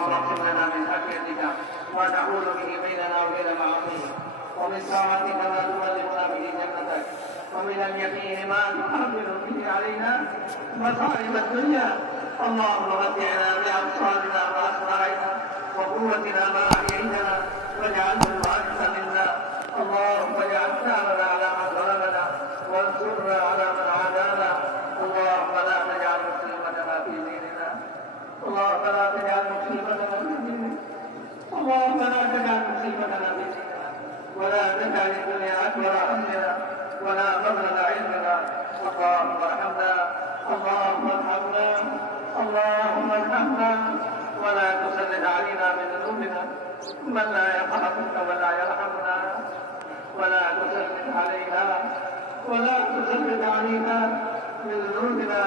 اللهم اقسم لنا من خشيتك ما تحول به بيننا وبين معاصيك ومن طاعتك ما تبلغنا به جنتك ومن اليقين ما تحمل به علينا مصائب الدنيا اللهم متعنا بأبصارنا وأسماعنا وقوتنا ما أحييتنا واجعله الوارث منا اللهم اجعل ثارنا على من ظلمنا وانصرنا على من عادانا اللهم لا تجعل مصيبتنا في ديننا اللهم لا تجعل مصيبتنا في ديننا اللهم لا تجعل مصيبتنا في ديننا ولا تجعل الدنيا أكبر همنا ولا مبلغ علمنا اللهم ارحمنا اللهم ارحمنا اللهم ارحمنا ولا تسلط علينا من ذنوبنا من لا يرحمك ولا يرحمنا ولا تسلط علينا من ذنوبنا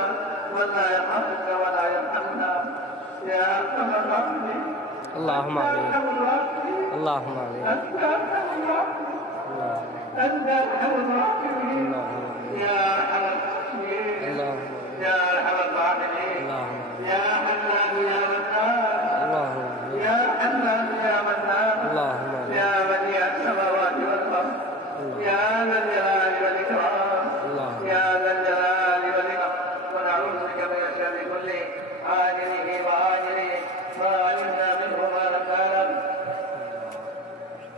من لا يرحمك ولا يرحمنا يا ارحم الراحمين اللهم امين اللهم امين انت ارحم الراحمين يا ارحم الراحمين يا ارحم الراحمين يا حنان يا منان يا حنان يا منان يا بديع السماوات والارض يا ذا الجلال والاكرام يا ذا الجلال والاكرام ونعوذ بك من شر كل عاجله وآجله ما علمنا منه ما لم نعلم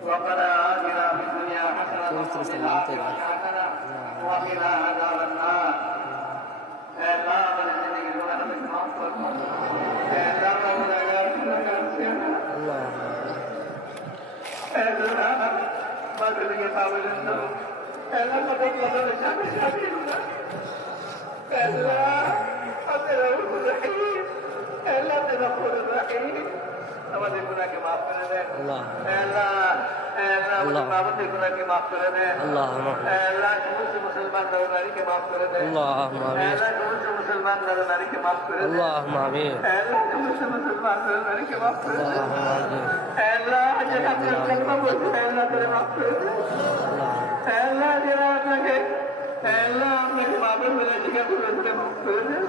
ربنا آتنا في الدنيا حسنة وفي الآخرة حسنة وقنا عذاب النار আমাদের গুনাহকে মাফ করে দেন আমাদের গুনাহকে মাফ করে দেন সমস্ত মুসলমান নারীকে মাফ করে দেন সমস্ত মুসলমান নারীকে মাফ করে দেন সমস্ত মুসলমান নারীকে মাফ করে দেন যারা আপনার কলমা বলছে তাদের মাফ করে দেন যারা আপনাকে আপনাকে মাফের বেলা জিজ্ঞাসা করে মাফ করে দেন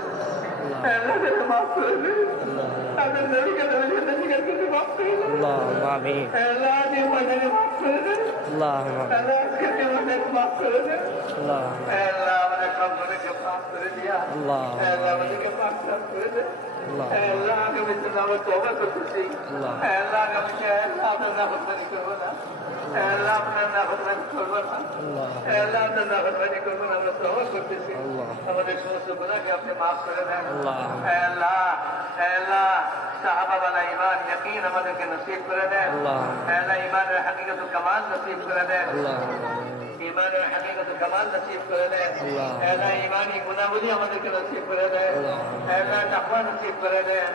মাফ করে দেন আপনার নবীকে জিজ্ঞাসা করে মাফ করে দেন মাফ করে দেন মাফ করে দেন আমাদের সম্পর্কে মাফ করে দিয়া আমাদেরকে মাফ করে দেন আগামী দিনে আমরা তওবা করতেছি আগামীতে আপনার নাফরমানি করবো না আপনার নাফরমানি করবো না আপনার নাফরমানি করবো না আমরা তওবা করতেছি আমাদের সমস্ত গুনাহকে আপনি মাফ করে দেন সাহাবা বালা ঈমান ইয়াকিন আমাদেরকে নসিব করে দেন ঈমানের হাকিকত কামাল নসিব করে দেন ঈমানের হাকিকত কামাল নসিব করে দেন ঈমানি গুনাহগুলি আমাদেরকে নসিব করে দেন তাকওয়া নসিব করে দেন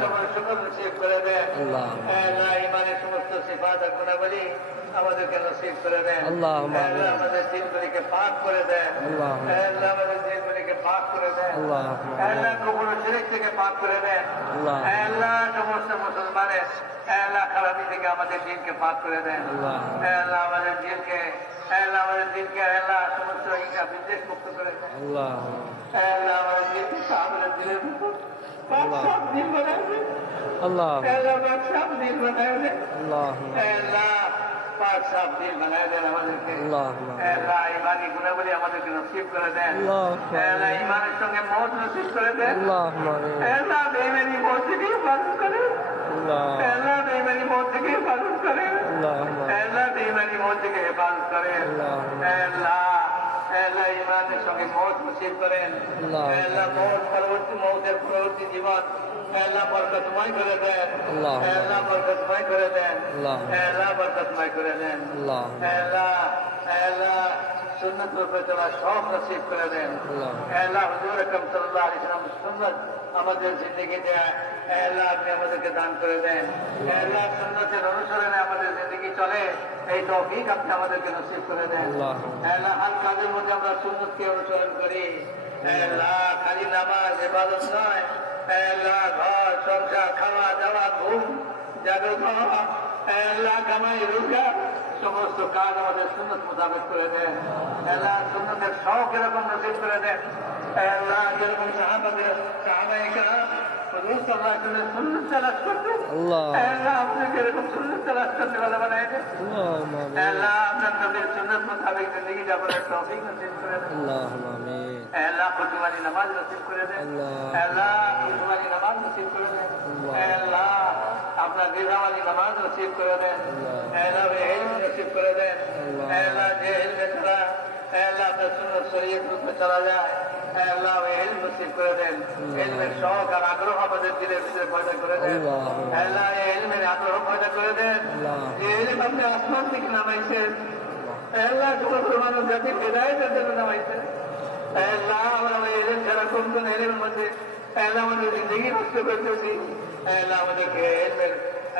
সবর শুকর নসিব করে দেন ঈমানের সমস্ত সিফাত আর গুনাহগুলি আমাদেরকে নসিব করে দেন আমাদের দিলগুলিকে পাক করে দেন আমাদের দিলগুলিকে পাক করে দেন কবর শিরক থেকে পাক করে দেন সমস্ত মুসলমানের খারাপি থেকে আমাদের দিনকে পাক করে দেন আমাদের দিনকে সমস্ত বিদ্বেষ মুক্ত করে দেন আমাদের দিনকে আমাদের দিলের মতো সব দিন বানায় দেন সব দিন বানায় দেন সব দিন বানায় দেন আমাদেরকে ইমানি গুণাবলী আমাদেরকে নসিব করে দেন ইমানের সঙ্গে মত নসিব করে দেন বেইমানি মত থেকে হেফাজত করেন বেইমানি মত থেকে হেফাজত করেন বেইমানি মত থেকে হেফাজত করেন ইমানের সঙ্গে মত নসিব করেন মৌতের পরবর্তী জীবন বরকতময় করে দেন বরকতময় করে দেন বরকতময় করে দেন সুন্নত রূপে চলা সব নসিব করে দেন হুজুর আকরাম সাল্লাল্লাহু আলাইহি ওয়াসাল্লাম সুন্নত আমাদের জিন্দেগিতে আপনি আমাদেরকে দান করে দেন সুন্নতের অনুসরণে আমাদের জিন্দেগি চলে এই তৌফিক আপনি আমাদেরকে নসিব করে দেন হাল কাজের মধ্যে আমরা সুন্নতকে অনুসরণ করি খালি নামাজ ইবাদত নয় ঘর সংসার খাওয়া দাওয়া ঘুম জাগর খাওয়া কামাই রোজগার সমস্ত কাজ আমাদের সুন্নত মোতাবেক করে দেন সুন্নতের শখ এরকম নসিব করে দেন যেরকম সাহাবায়ে কেরাম হুজুর সাল্লাল্লাহু আলাইহি ওয়াসাল্লাম সুন্নত তালাশ করতেন আল্লাহ আল্লাহ আপনাকে এরকম সুন্নত তালাশ করতে ভালো বানায় দেন। আল্লাহুম্মা আমিন আল্লাহ আপনার নবীর সুন্নত মোতাবেক জিন্দগি যাপনের তৌফিক নসিব করে দেন। আল্লাহুম্মা আমিন আল্লাহ কুতুবানি নামাজ নসিব করে দেন। আল্লাহ কুতুবানি নামাজ নসিব করে দেন। আল্লাহ আপনার বিধাওয়ানি নামাজ নসিব করে দেন। আল্লাহ ইলম নসিব করে দেন। আল্লাহ যে ইলমে ছাড়া আল্লাহ আপনার সুন্নত শরীয়ত রূপে চলা যায়, আল্লাহ ইলম নসিব করে দেন। ইলমের শখ আর আগ্রহ আমাদের দিলের ভিতরে পয়দা করে দেন। আল্লাহ ইলমের আগ্রহ পয়দা করে দেন। যে ইলম আপনি আসমান থেকে নামাইছেন, আল্লাহ সমস্ত মানুষ জাতির হেদায়েতের জন্য নামাইছেন। আল্লাহ আমরা ওই ইলম ছাড়া কোন কোন ইলমের মধ্যে আল্লাহ আমাদের জিন্দগি নষ্ট করতেছি। আল্লাহ আমাদেরকে ইলমের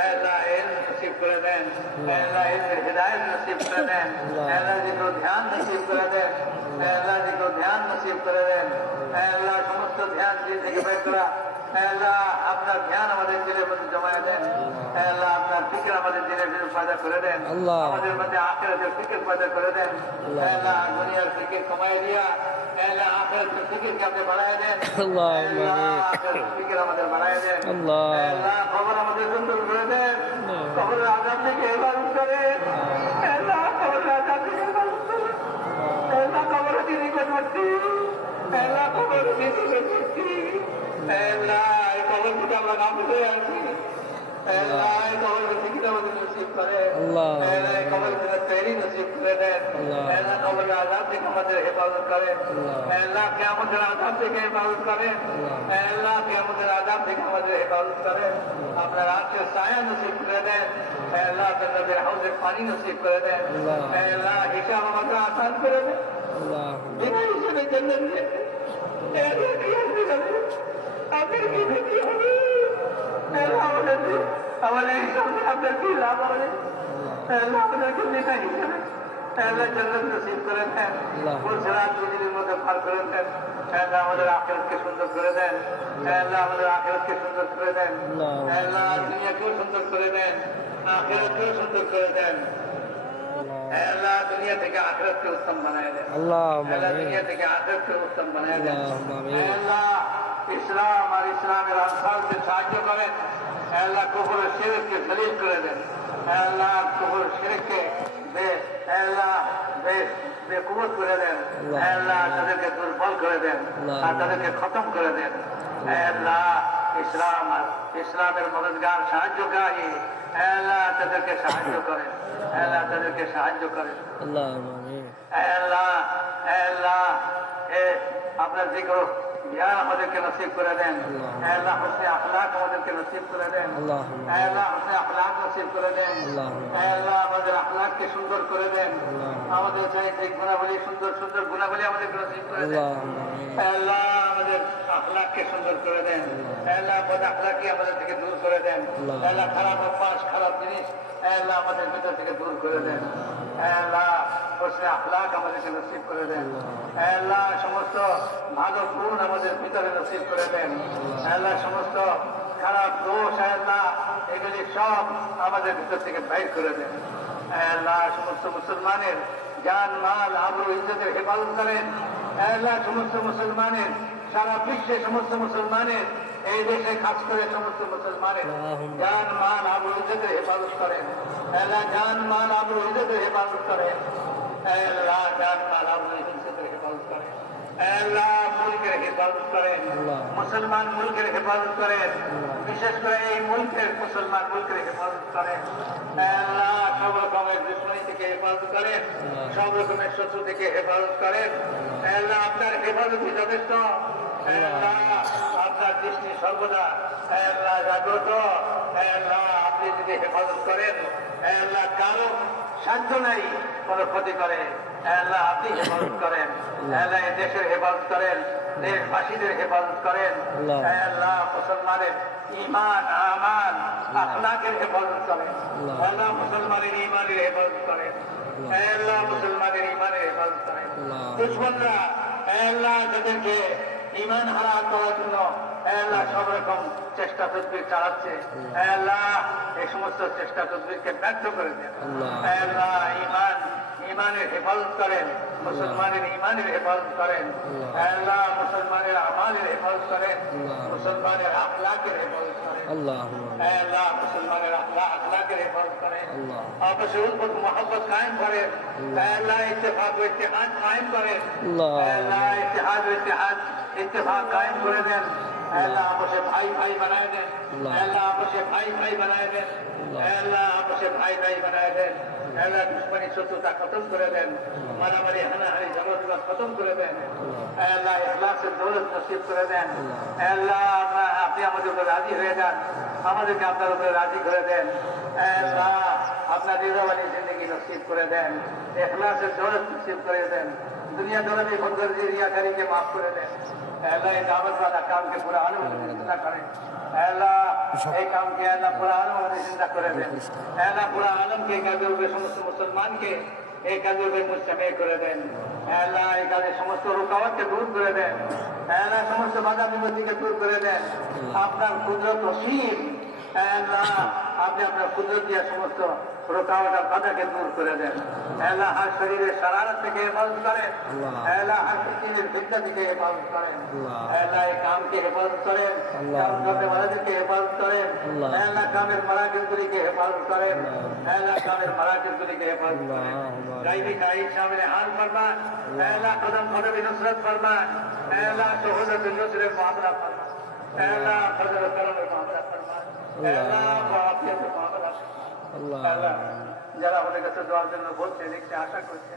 আল্লাহ ইলম নসিব করে দেন। আল্লাহ ইলমের হেদায়েত নসিব করে দেন। আল্লাহ জিকর ধ্যান নসিব করে দেন। আল্লাহ জিকর ধ্যান নসিব করে দেন। আল্লাহ সমস্ত ধ্যান দিল থেকে বের করা, আল্লাহ আপনার ধ্যান আমাদের দিলের মধ্যে জমায়ে দেন। আল্লাহ আপনার ফিকির আমাদের দিলের ভিতরে পয়দা করে দেন। আমাদের মধ্যে আখিরাতের ফিকির পয়দা করে দেন। আল্লাহ দুনিয়ার ফিকির কমায় দিয়া আল্লাহ আখিরাতের ফিকিরকে আপনি বাড়ায় দেন। আল্লাহ আখিরাতের ফিকির আমাদের বাড়ায় দেন। আল্লাহ খবর আমাদের সুন্দর করে দেন। কবরের আযাব থেকে হেফাজত করেন। আল্লাহ কবরের আযাব থেকে হেফাজত করেন। আল্লাহ কবরের নিকটবর্তী, আল্লাহ কবরের নিকটবর্তী, আল্লাহ এই কবর থেকে আমরা নাম ধরে আছি। আল্লাহ এই কবরের থেকে আমাদের নসিব করেন। আল্লাহ এই কবরের থেকে তৈরি নসিব করে দেন। আল্লাহ কবরের আযাব থেকে আমাদের হেফাজত করেন। আল্লাহ কিয়ামতের আযাব থেকে হেফাজত করেন। আল্লাহ কিয়ামতের আযাব থেকে আমাদের হেফাজত করেন। আপনার আরশের ছায়া নসিব করে দেন। আল্লাহ জান্নাতের হাউজের পানি নসিব করে দেন। আল্লাহ হিসাব আমাকে আসান করে দেন। বিনা হিসেবে জান্নাত দেন। আল্লাহ কি হবে? আপনার কি ক্ষতি হবে? আল্লাহ আমাদের হিসাব আপনার কি লাভ হবে? আল্লাহ আপনাকে বিনা হিসেবে আল্লাহ জান্নাত নসিব করে দেন। ফুলসিরাত বিজলির মধ্যে পার করে দেন। আল্লাহ আমাদের আখিরাতকে সুন্দর করে দেন। আল্লাহ আমাদের আখিরাতকে সুন্দর করে দেন। আল্লাহ দুনিয়াকেও সুন্দর করে দেন, আখিরাতকেও সুন্দর করে দেন। আল্লাহ দুনিয়া থেকে আখিরাতকে উত্তম বানায় দেন। আল্লাহ দুনিয়া থেকে আখিরাতকে উত্তম বানায় দেন। আল্লাহ ইসলাম আর ইসলামের আনসারকে সাহায্য করেন। আল্লাহ কুফর ও শিরককে দলিল করে দেন। আল্লাহ কুফর ও শিরককে বেকুবত করে দেন। আল্লাহ তাদেরকে দুর্বল করে দেন আর তাদেরকে খতম করে দেন। আল্লাহ ইসলাম আর ইসলামের মদদগার সাহায্যকারী, আল্লাহ তাদেরকে সাহায্য করেন। আল্লাহ তাদেরকে সাহায্য করেন। আল্লাহ আল্লাহ আপনার জিকর জ্ঞান আমাদেরকে নসিব করে দেন। আল্লাহ হোসনে আখলাক আমাদেরকে নসিব করে দেন। আল্লাহ হোসনে আখলাক নসিব করে দেন। আল্লাহ আমাদের আখলাককে সুন্দর করে দেন। আমাদের চারিত্রিক গুণাবলী সুন্দর সুন্দর গুণাবলী আমাদেরকে নসিব করে দেন। আল্লাহ আমাদের আখলাককে সুন্দর করে দেন। আল্লাহ বদ আখলাকি আমাদের থেকে দূর করে দেন। আল্লাহ খারাপ অভ্যাস, খারাপ জিনিস আল্লাহ আমাদের ভিতর থেকে দূর করে দেন। আল্লাহ হোসনে আখলাক আমাদেরকে নসিব করে দেন। আল্লাহ সমস্ত ভালো গুণ আমাদের ভিতরে নসিব করে দেন। আল্লাহ সমস্ত খারাপ দোষ আল্লাহ এগুলি সব আমাদের ভিতর থেকে বাইর করে দেন। আল্লাহ সমস্ত মুসলমানের জান মাল আবরু ইজ্জতের হেফাজত করেন। আল্লাহ সমস্ত মুসলমানের সারা বিশ্বে সমস্ত মুসলমানের, এই দেশে খাস করে সমস্ত মুসলমানের জান মাল আবরু ইজ্জতের হেফাজত করেন। আল্লাহ জান মাল আবরু ইজ্জতের হেফাজত করেন। আল্লাহ জান মাল আবরু ইজ্জতের হেফাজত করেন। আল্লাহ মুলকের হেফাজত করেন। মুসলমান মুলকের হেফাজত করেন। বিশেষ করে এই মুলকের মুসলমান মুলকের হেফাজত করেন। আল্লাহ সব রকমের দুশ্মনী থেকে হেফাজত করেন। সব রকমের শত্রু থেকে হেফাজত করেন। আল্লাহ আপনার হেফাজতই যথেষ্ট। আল্লাহ আপনার দৃষ্টি সর্বদা আল্লাহ জাগ্রত। আল্লাহ আপনি যদি হেফাজত করেন, আল্লাহ কারো সাধ্য নাই কোন ক্ষতি করে। আল্লাহ আপনি হেফাজত করেন। আল্লাহ দেশের হেফাজত করেন, দেশবাসীদের হেফাজত করেন। আল্লাহ মুসলমানের ইমান আমান আখলাকের হেফাজত করেন। আল্লাহ মুসলমানের ইমানের হেফাজত করেন। আল্লাহ মুসলমানের ইমানের হেফাজত করেন। দুশ্মনরা আল্লাহ তাদেরকে ইমান হারা করার জন্য আল্লাহ সব রকম চেষ্টা তদবির চালাচ্ছে। আল্লাহ এই সমস্ত চেষ্টা তদবিরকে ব্যর্থ করে দেন। আল্লাহ ইমানের হেফাজত করেন, মুসলমানের ইমানের হেফাজত করেন। আল্লাহ মুসলমানের আমালের হেফাজত করেন, মুসলমানের আখলাকের হেফাজত করেন। আল্লাহ হেফাজত করেন আল্লাহ आपस में मोहब्बत कायम करें अल्लाह इत्तेफाक व इत्तेहाद कायम करें আল্লাহ अल्लाह इत्तेहाद व इत्तेफाक कायम कर दें अल्लाह आपस में भाई भाई बनाए दें अल्लाह आपस में भाई भाई बनाए दें अल्लाह आपस में भाई भाई बनाए दें अल्लाह दुश्मनी शत्रुता खत्म कर दें मारामारी हानाहानी झगड़ा खत्म कर दें अल्लाह इखलास से दौलत नसीब कर दें अल्लाह আপনি আমাদের উপর রাজি হয়ে যান আমাদেরকে আপনার উপরে রাজি করে দেন আল্লাহ আপনার রিজাওয়ালি জিন্দগি নসিব করে দেন ইখলাসের দৌলত নসিব করে দেন दुनिया दौर में खुदगर्जी रियाकारी के माफ कर दें अल्लाह ये दावत वाला काम के पूरा आलम में जिंदा करें अल्लाह ये काम के अल्लाह पूरा आलम में जिंदा कर दें अल्लाह पूरा आलम के काजे हुए समस्त मुसलमान के एक काजे हुए मुस्तमे कर दें अल्लाह ये काजे समस्त रुकावट के दूर कर दें अल्लाह समस्त बाधा विपत्ति के दूर कर दें आपका कुदरत वसीम अल्लाह आपने अपना कुदरत दिया समस्त रुकावट और बाधा के दूर कर दें अल्लाह हर शरीर शरारत से हिफाजत करें अल्लाह हर चीज फितनत के हिफाजत करें अल्लाह ये काम की हिफाजत करें काम करने वाले के हिफाजत करें अल्लाह कामिल मराकिज़ के हिफाजत करें अल्लाह कामिल मराकिज़ के हिफाजत करें गायबी खाई शामिल हाल फरमा अल्लाह कदम कदम नुसरत फरमा अल्लाह शहूदत नुसरत मामला फरमा अल्लाह फजल करम मामला फरमा अल्लाह आफियत मामला আল্লাহ যারা আমাদের কাছে দোয়ার জন্য বলছে দেখতে আশা করছে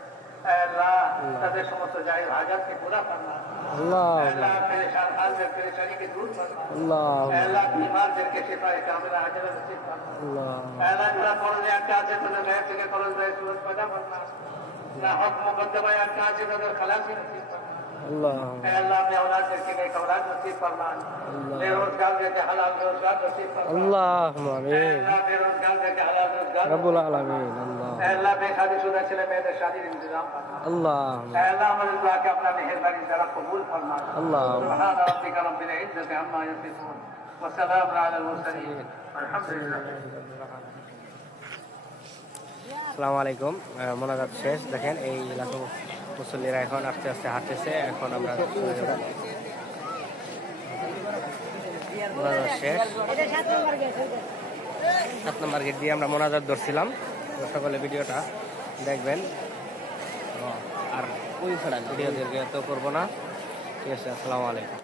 আল্লাহ তাদের সমস্ত জায়েজ হাজাতকে পুরা করনা আল্লাহ পেরেশান হালকে পেরেশানিকে দূর করনা আল্লাহ বিমারদেরকে শিফায়ে কামিলা আজলা নসিব করনা আল্লাহ যারা পরলে একটা আছে তাদের গায়ে থেকে খরচ দেয় সুরত পয়দা করনা না হক মুকদ্দমায় একটা আছে তাদের খালাসি নসিব করনা अल्लाह अपने औलाद के नेक औलाद नसीब फरमा बेरोजगार के हलाल रोजगार नसीब फरमा अल्लाहुम्मा आमीन अल्लाह बेरोजगार के हलाल रोजगार रब्बुल आलामीन अल्लाह अल्लाह बेशादीशुदा चले मेरे शादी इंतजाम फरमा अल्लाहुम्मा अल्लाह हमारे दुआ के अपना मेहरबानी जरा कबूल फरमा अल्लाहुम्मा सुभान रब्बिका रब्बिल इज्जति अम्मा यसिफून व सलामुन अलल मुरसलीन अल्हम्दुलिल्लाह আসসালামু আলাইকুম মোনাজাত শেষ দেখেন এই এলাকার মুসল্লিরা এখন আস্তে আস্তে হাঁটতেছে এখন আমরা মোনাজাত শেষ 7 নম্বর গেট দিয়ে আমরা মোনাজাত ধরছিলাম সকলে ভিডিওটা দেখবেন আর ওই ছাড়া ভিডিও দীর্ঘ তো করবো না ঠিক আছে আসসালামু আলাইকুম